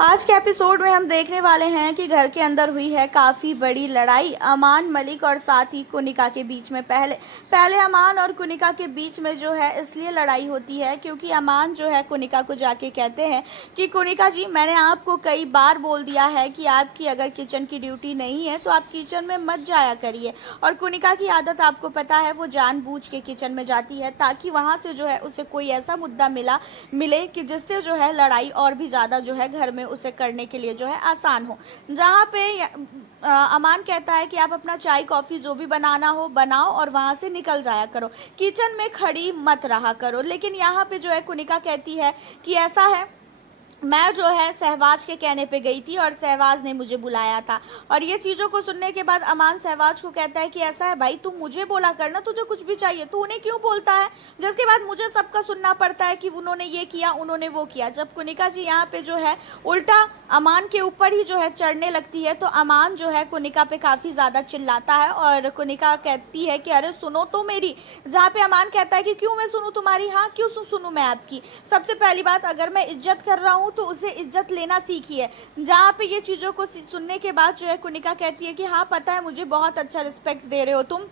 आज के एपिसोड में हम देखने वाले हैं कि घर के अंदर हुई है काफ़ी बड़ी लड़ाई अमान मलिक और साथ ही कुनिका के बीच में। पहले पहले अमान और कुनिका के बीच में जो है इसलिए लड़ाई होती है क्योंकि अमान जो है कुनिका को जाके कहते हैं कि कुनिका जी, मैंने आपको कई बार बोल दिया है कि आपकी अगर किचन की ड्यूटी नहीं है तो आप किचन में मत जाया करिए। और कुनिका की आदत आपको पता है, वो जानबूझ के किचन में जाती है ताकि वहाँ से जो है उसे कोई ऐसा मुद्दा मिले कि जिससे जो है लड़ाई और भी ज़्यादा जो है घर में उसे करने के लिए जो है आसान हो। जहाँ पे अमान कहता है कि आप अपना चाय कॉफ़ी जो भी बनाना हो बनाओ और वहाँ से निकल जाया करो, किचन में खड़ी मत रहा करो। लेकिन यहाँ पे जो है कुनिका कहती है कि ऐसा है, मैं जो है सहवाज के कहने पे गई थी और सहवाज ने मुझे बुलाया था। और ये चीज़ों को सुनने के बाद अमान सहवाज को कहता है कि ऐसा है भाई, तू मुझे बोला करना, तुझे कुछ भी चाहिए तू उन्हें क्यों बोलता है, जिसके बाद मुझे सबका सुनना पड़ता है कि उन्होंने ये किया उन्होंने वो किया। जब कुनिका जी यहाँ पे जो है उल्टा अमान के ऊपर ही जो है चढ़ने लगती है तो अमान जो है कुनिका पे काफ़ी ज़्यादा चिल्लाता है और कुनिका कहती है कि अरे सुनो तो मेरी। जहाँ पे अमान कहता है कि क्यों मैं सुनूँ तुम्हारी, हाँ क्यों सुनूँ मैं आपकी। सबसे पहली बात, अगर मैं इज्जत कर रहा हूँ तो उसे इज्जत लेना सीखिए। जहाँ पे ये चीज़ों को सुनने के बाद जो है कुनिका कहती है कि हाँ पता है, मुझे बहुत अच्छा रिस्पेक्ट दे रहे हो तुम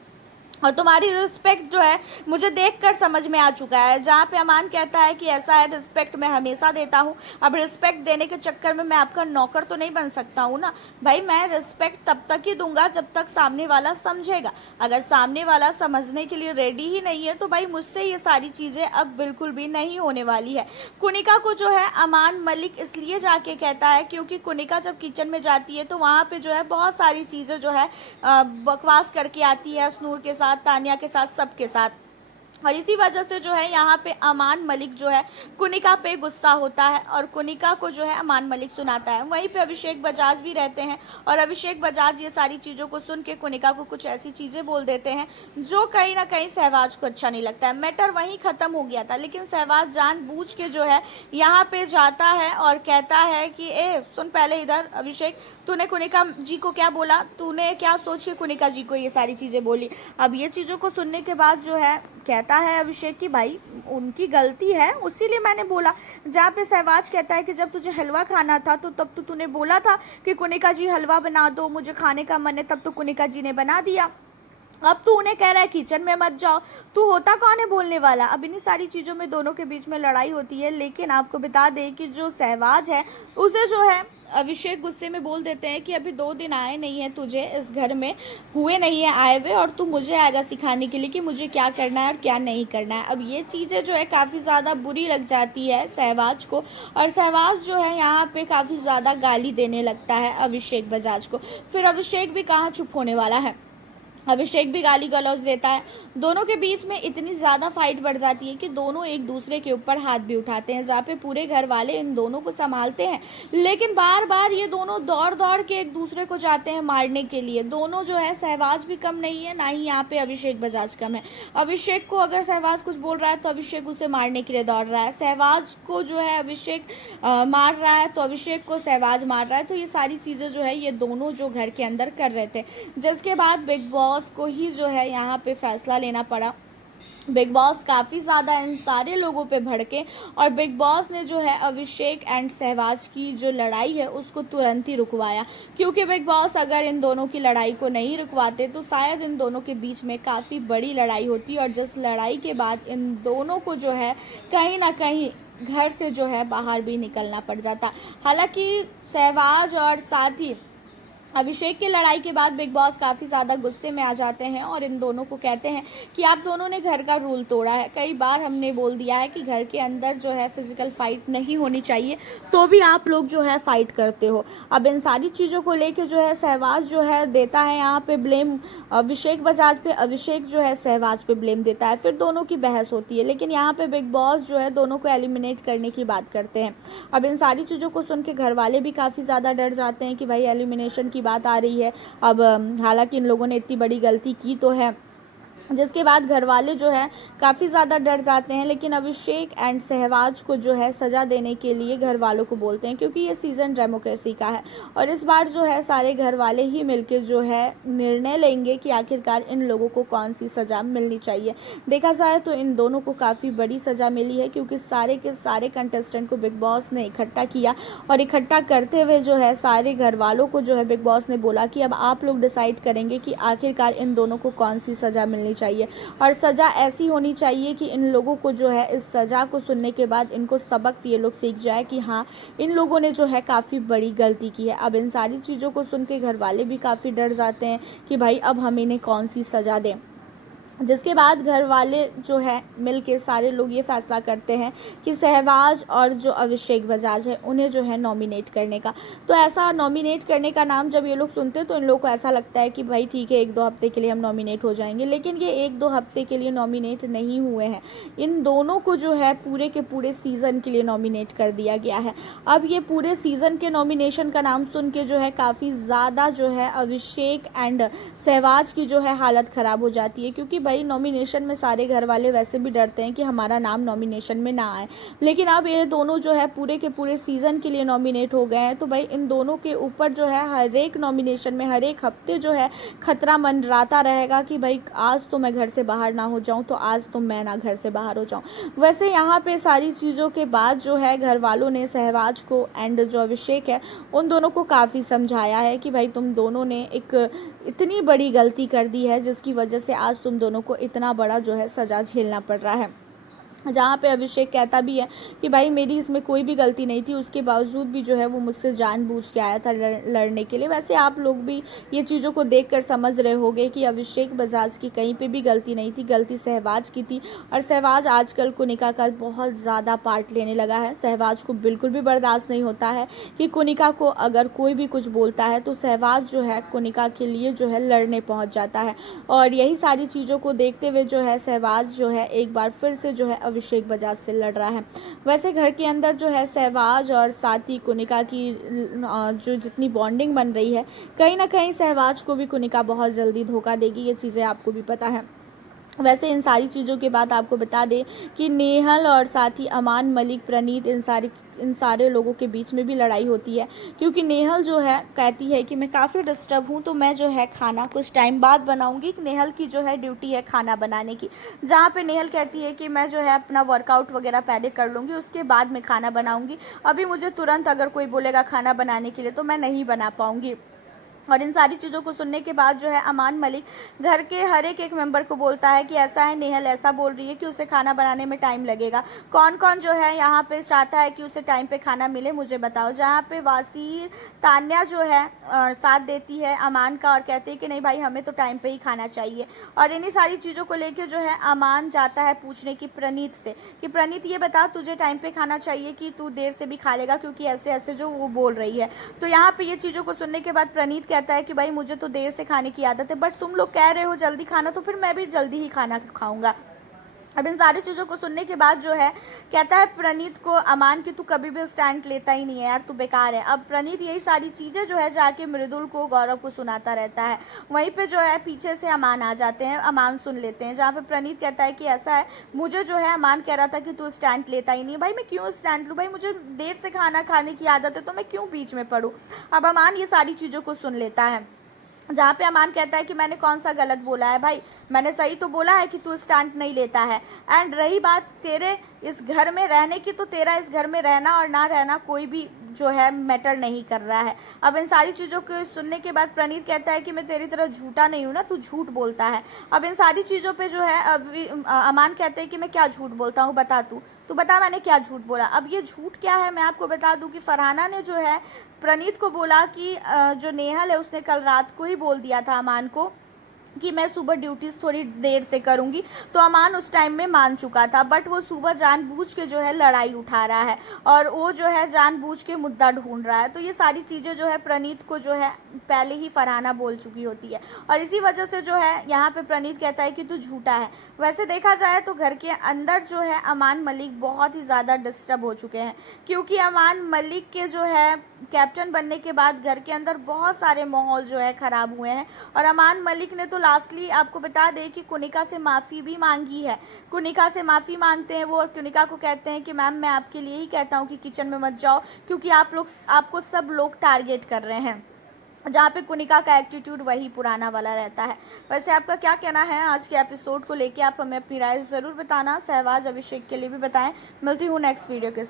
और तुम्हारी रिस्पेक्ट जो है मुझे देखकर समझ में आ चुका है। जहाँ पे अमान कहता है कि ऐसा है, रिस्पेक्ट मैं हमेशा देता हूँ, अब रिस्पेक्ट देने के चक्कर में मैं आपका नौकर तो नहीं बन सकता हूँ ना भाई। मैं रिस्पेक्ट तब तक ही दूंगा जब तक सामने वाला समझेगा। अगर सामने वाला समझने के लिए रेडी ही नहीं है तो भाई मुझसे ये सारी चीज़ें अब बिल्कुल भी नहीं होने वाली है। कुनिका को जो है अमान मलिक इसलिए जाके कहता है क्योंकि कुनिका जब किचन में जाती है तो वहाँ पे जो है बहुत सारी चीज़ें जो है बकवास करके आती है, स्नूर के साथ, तानिया के साथ, सबके साथ। और इसी वजह से जो है यहाँ पे अमान मलिक जो है कुनिका पे गुस्सा होता है और कुनिका को जो है अमान मलिक सुनाता है। वहीं पे अभिषेक बजाज भी रहते हैं और अभिषेक बजाज ये सारी चीज़ों को सुन के कुनिका को कुछ ऐसी चीज़ें बोल देते हैं जो कहीं ना कहीं सहवाज को अच्छा नहीं लगता है। मैटर वहीं ख़त्म हो गया था, लेकिन सहवाज जानबूझ के जो है यहाँ पे जाता है और कहता है कि ए सुन पहले इधर अभिषेक, तूने कुनिका जी को क्या बोला, तूने क्या सोच के कुनिका जी को ये सारी चीज़ें बोली। अब ये चीज़ों को सुनने के बाद जो है कहता है अभिषेक कि भाई उनकी गलती है उसीलिए मैंने बोला। जहाँ पे सहवाज कहता है कि जब तुझे हलवा खाना था तो तब तो तूने बोला था कि कुनिका जी हलवा बना दो, मुझे खाने का मन है, तब तो कुनिका जी ने बना दिया। अब तू उन्हें कह रहा है किचन में मत जाओ, तू होता कौन है बोलने वाला। अब इन्हीं सारी चीज़ों में दोनों के बीच में लड़ाई होती है। लेकिन आपको बता दें कि जो सहवाज है उसे जो है अभिषेक गुस्से में बोल देते हैं कि अभी 2 दिन आए नहीं है, तुझे इस घर में हुए नहीं है आए हुए, और तू मुझे आएगा सिखाने के लिए कि मुझे क्या करना है और क्या नहीं करना है। अब ये चीज़ें जो है काफ़ी ज़्यादा बुरी लग जाती है सहवाज को और सहवाज जो है यहाँ पे काफ़ी ज़्यादा गाली देने लगता है अभिषेक बजाज को। फिर अभिषेक भी कहाँ चुप होने वाला है, अभिषेक भी गाली गलौज देता है। दोनों के बीच में इतनी ज़्यादा फाइट बढ़ जाती है कि दोनों एक दूसरे के ऊपर हाथ भी उठाते हैं, जहाँ पे पूरे घर वाले इन दोनों को संभालते हैं। लेकिन बार बार ये दोनों दौड़ दौड़ के एक दूसरे को जाते हैं मारने के लिए। दोनों जो है, सहवाज भी कम नहीं है ना ही यहाँ पे अभिषेक बजाज कम है। अभिषेक को अगर सहवाज कुछ बोल रहा है तो अभिषेक उसे मारने के लिए दौड़ रहा है, सहवाज को जो है अभिषेक मार रहा है तो अभिषेक को सहवाज मार रहा है। तो ये सारी चीज़ें जो है ये दोनों जो घर के अंदर कर रहे थे, जिसके बाद बिग बॉस को ही जो है यहाँ पे फैसला लेना पड़ा। बिग बॉस काफ़ी ज़्यादा इन सारे लोगों पे भड़के और बिग बॉस ने जो है अभिषेक एंड सहवाज की जो लड़ाई है उसको तुरंत ही रुकवाया, क्योंकि बिग बॉस अगर इन दोनों की लड़ाई को नहीं रुकवाते तो शायद इन दोनों के बीच में काफ़ी बड़ी लड़ाई होती और जिस लड़ाई के बाद इन दोनों को जो है कहीं ना कहीं घर से जो है बाहर भी निकलना पड़ जाता। हालांकि सहवाज और साथ ही अभिषेक की लड़ाई के बाद बिग बॉस काफ़ी ज़्यादा गुस्से में आ जाते हैं और इन दोनों को कहते हैं कि आप दोनों ने घर का रूल तोड़ा है। कई बार हमने बोल दिया है कि घर के अंदर जो है फिजिकल फाइट नहीं होनी चाहिए, तो भी आप लोग जो है फाइट करते हो। अब इन सारी चीज़ों को लेके जो है सहवाज जो है देता है यहाँ पे ब्लेम अभिषेक बजाज पे, अभिषेक जो है सहवाज पे ब्लेम देता है। फिर दोनों की बहस होती है, लेकिन यहाँ पे बिग बॉस जो है दोनों को एलिमिनेट करने की बात करते हैं। अब इन सारी चीज़ों को सुन के घर वाले भी काफ़ी ज़्यादा डर जाते हैं कि भाई एलिमिनेशन की बात आ रही है। अब हालांकि इन लोगों ने इतनी बड़ी गलती की तो है, जिसके बाद घरवाले जो है काफ़ी ज़्यादा डर जाते हैं, लेकिन अभिषेक एंड सहवाज को जो है सज़ा देने के लिए घर वालों को बोलते हैं, क्योंकि ये सीज़न डेमोक्रेसी का है और इस बार जो है सारे घर वाले ही मिलके जो है निर्णय लेंगे कि आखिरकार इन लोगों को कौन सी सज़ा मिलनी चाहिए। देखा जाए तो इन दोनों को काफ़ी बड़ी सज़ा मिली है, क्योंकि सारे के सारे कंटेस्टेंट को बिग बॉस ने इकट्ठा किया और इकट्ठा करते हुए जो है सारे घर वालों को जो है बिग बॉस ने बोला कि अब आप लोग डिसाइड करेंगे कि आखिरकार इन दोनों को कौन सी सज़ा मिलनी चाहिए और सज़ा ऐसी होनी चाहिए कि इन लोगों को जो है इस सज़ा को सुनने के बाद इनको सबक ये लोग सीख जाए कि हाँ, इन लोगों ने जो है काफ़ी बड़ी गलती की है। अब इन सारी चीज़ों को सुन के घर वाले भी काफ़ी डर जाते हैं कि भाई अब हम इन्हें कौन सी सज़ा दें। जिसके बाद घर वाले जो है मिल के सारे लोग ये फैसला करते हैं कि सहवाज और जो अभिषेक बजाज है उन्हें जो है नॉमिनेट करने का। तो ऐसा नॉमिनेट करने का नाम जब ये लोग सुनते हैं तो इन लोगों को ऐसा लगता है कि भाई ठीक है, 1-2 हफ्ते के लिए हम नॉमिनेट हो जाएंगे, लेकिन ये 1-2 हफ्ते के लिए नॉमिनेट नहीं हुए हैं। इन दोनों को जो है पूरे के पूरे सीज़न के लिए नॉमिनेट कर दिया गया है। अब ये पूरे सीज़न के नॉमिनेशन का नाम सुन के जो है काफ़ी ज़्यादा जो है अभिषेक एंड सहवाज की जो है हालत ख़राब हो जाती है, क्योंकि भाई नॉमिनेशन में सारे घर वाले वैसे भी डरते हैं कि हमारा नाम नॉमिनेशन में ना आए, लेकिन अब ये दोनों जो है पूरे के पूरे सीज़न के लिए नॉमिनेट हो गए हैं। तो भाई इन दोनों के ऊपर जो है हर एक नॉमिनेशन में हर एक हफ्ते जो है खतरा मंडराता रहेगा कि भाई आज तो मैं घर से बाहर ना हो जाऊं, तो आज तो मैं ना घर से बाहर हो जाऊं। वैसे यहाँ पे सारी चीज़ों के बाद जो है घर वालों ने सहवाज को एंड जो अभिषेक है उन दोनों को काफ़ी समझाया है कि भाई तुम दोनों ने एक इतनी बड़ी गलती कर दी है जिसकी वजह से आज तुम दोनों को इतना बड़ा जो है सज़ा झेलना पड़ रहा है। जहाँ पे अभिषेक कहता भी है कि भाई मेरी इसमें कोई भी गलती नहीं थी, उसके बावजूद भी जो है वो मुझसे जानबूझ के आया था लड़ने के लिए। वैसे आप लोग भी ये चीज़ों को देखकर समझ रहे होंगे कि अभिषेक बजाज की कहीं पे भी गलती नहीं थी, गलती सहवाज की थी। और सहवाज आजकल कुनिका का बहुत ज़्यादा पार्ट लेने लगा है। सहवाज को बिल्कुल भी बर्दाश्त नहीं होता है कि कुनिका को अगर कोई भी कुछ बोलता है तो सहवाज जो है कुनिका के लिए जो है लड़ने पहुँच जाता है। और यही सारी चीज़ों को देखते हुए जो है सहवाज जो है एक बार फिर से जो है अभिषेक बजाज से लड़ रहा है। वैसे घर के अंदर जो है सहवाज और साथ ही कुनिका की जो जितनी बॉन्डिंग बन रही है, कहीं ना कहीं सहवाज को भी कुनिका बहुत जल्दी धोखा देगी, ये चीज़ें आपको भी पता है। वैसे इन सारी चीज़ों के बाद आपको बता दें कि नेहल और साथ ही अमान मलिक, प्रणीत, इन सारे लोगों के बीच में भी लड़ाई होती है, क्योंकि नेहल जो है कहती है कि मैं काफ़ी डिस्टर्ब हूँ, तो मैं जो है खाना कुछ टाइम बाद बनाऊँगी। नेहल की जो है ड्यूटी है खाना बनाने की, जहाँ पे नेहल कहती है कि मैं जो है अपना वर्कआउट वगैरह पहले कर लूँगी, उसके बाद मैं खाना बनाऊँगी। अभी मुझे तुरंत अगर कोई बोलेगा खाना बनाने के लिए तो मैं नहीं बना पाऊँगी। और इन सारी चीज़ों को सुनने के बाद जो है अमान मलिक घर के हर एक मेंबर को बोलता है कि ऐसा है, नेहल ऐसा बोल रही है कि उसे खाना बनाने में टाइम लगेगा। कौन कौन जो है यहाँ पे चाहता है कि उसे टाइम पे खाना मिले, मुझे बताओ। जहाँ पे वासीर, तान्या जो है साथ देती है अमान का और कहती है कि नहीं भाई, हमें तो टाइम पे ही खाना चाहिए। और इन्हीं सारी चीज़ों को लेकर जो है अमान जाता है पूछने की प्रणीत से कि प्रणीत ये बता, तुझे टाइम पे खाना चाहिए कि तू देर से भी खा लेगा, क्योंकि ऐसे ऐसे जो वो बोल रही है। तो यहाँ पे ये चीज़ों को सुनने के बाद प्रणीत कहता है कि भाई मुझे तो देर से खाने की आदत है, बट तुम लोग कह रहे हो जल्दी खाना, तो फिर मैं भी जल्दी ही खाना खाऊंगा। अब इन सारी चीज़ों को सुनने के बाद जो है कहता है प्रणीत को अमान की तू कभी भी स्टैंड लेता ही नहीं है यार, तू बेकार है। अब प्रणीत यही सारी चीज़ें जो है जाके मृदुल को, गौरव को सुनाता रहता है। वहीं पे जो है पीछे से अमान आ जाते हैं, अमान सुन लेते हैं। जहाँ पे प्रणीत कहता है कि ऐसा है, मुझे जो है अमान कह रहा था कि तू स्टैंड लेता ही नहीं है। भाई मैं क्यों स्टैंड लूँ, भाई मुझे देर से खाना खाने की आदत है, तो मैं क्यों बीच में पढ़ूँ। अब अमान ये सारी चीज़ों को सुन लेता है, जहाँ पे अमान कहता है कि मैंने कौन सा गलत बोला है, भाई मैंने सही तो बोला है कि तू स्टैंड नहीं लेता है। एंड रही बात तेरे इस घर में रहने की, तो तेरा इस घर में रहना और ना रहना कोई भी जो है मैटर नहीं कर रहा है। अब इन सारी चीज़ों को सुनने के बाद प्रणीत कहता है कि मैं तेरी तरह झूठा नहीं हूँ ना, तू झूठ बोलता है। अब इन सारी चीज़ों पे जो है अमान कहते हैं कि मैं क्या झूठ बोलता हूँ, बता तू बता मैंने क्या झूठ बोला। अब ये झूठ क्या है, मैं आपको बता दूं कि फरहाना ने जो है प्रणीत को बोला कि जो नेहल है उसने कल रात को ही बोल दिया था अमान को कि मैं सुबह ड्यूटीज़ थोड़ी देर से करूंगी। तो अमान उस टाइम में मान चुका था, बट वो सुबह जानबूझ के जो है लड़ाई उठा रहा है और वो जो है जानबूझ के मुद्दा ढूंढ रहा है। तो ये सारी चीज़ें जो है प्रणीत को जो है पहले ही फरहाना बोल चुकी होती है, और इसी वजह से जो है यहाँ पे प्रणीत कहता है कि तू झूठा है। वैसे देखा जाए तो घर के अंदर जो है अमान मलिक बहुत ही ज़्यादा डिस्टर्ब हो चुके हैं, क्योंकि अमान मलिक के जो है कैप्टन बनने के बाद घर के अंदर बहुत सारे माहौल जो है ख़राब हुए हैं। और अमान मलिक ने तो लास्टली आपको बता दें कि कुनिका से माफ़ी भी मांगी है। कुनिका से माफ़ी मांगते हैं वो और कुनिका को कहते हैं कि मैम मैं आपके लिए ही कहता हूँ कि किचन में मत जाओ, क्योंकि आपको सब लोग टारगेट कर रहे हैं। जहाँ पे कुनिका का एटीट्यूड वही पुराना वाला रहता है। वैसे आपका क्या कहना है आज के एपिसोड को लेके? आप हमें अपनी राय ज़रूर बताना। सहवाज अभिषेक के लिए भी बताएं। मिलती हूँ नेक्स्ट वीडियो के साथ।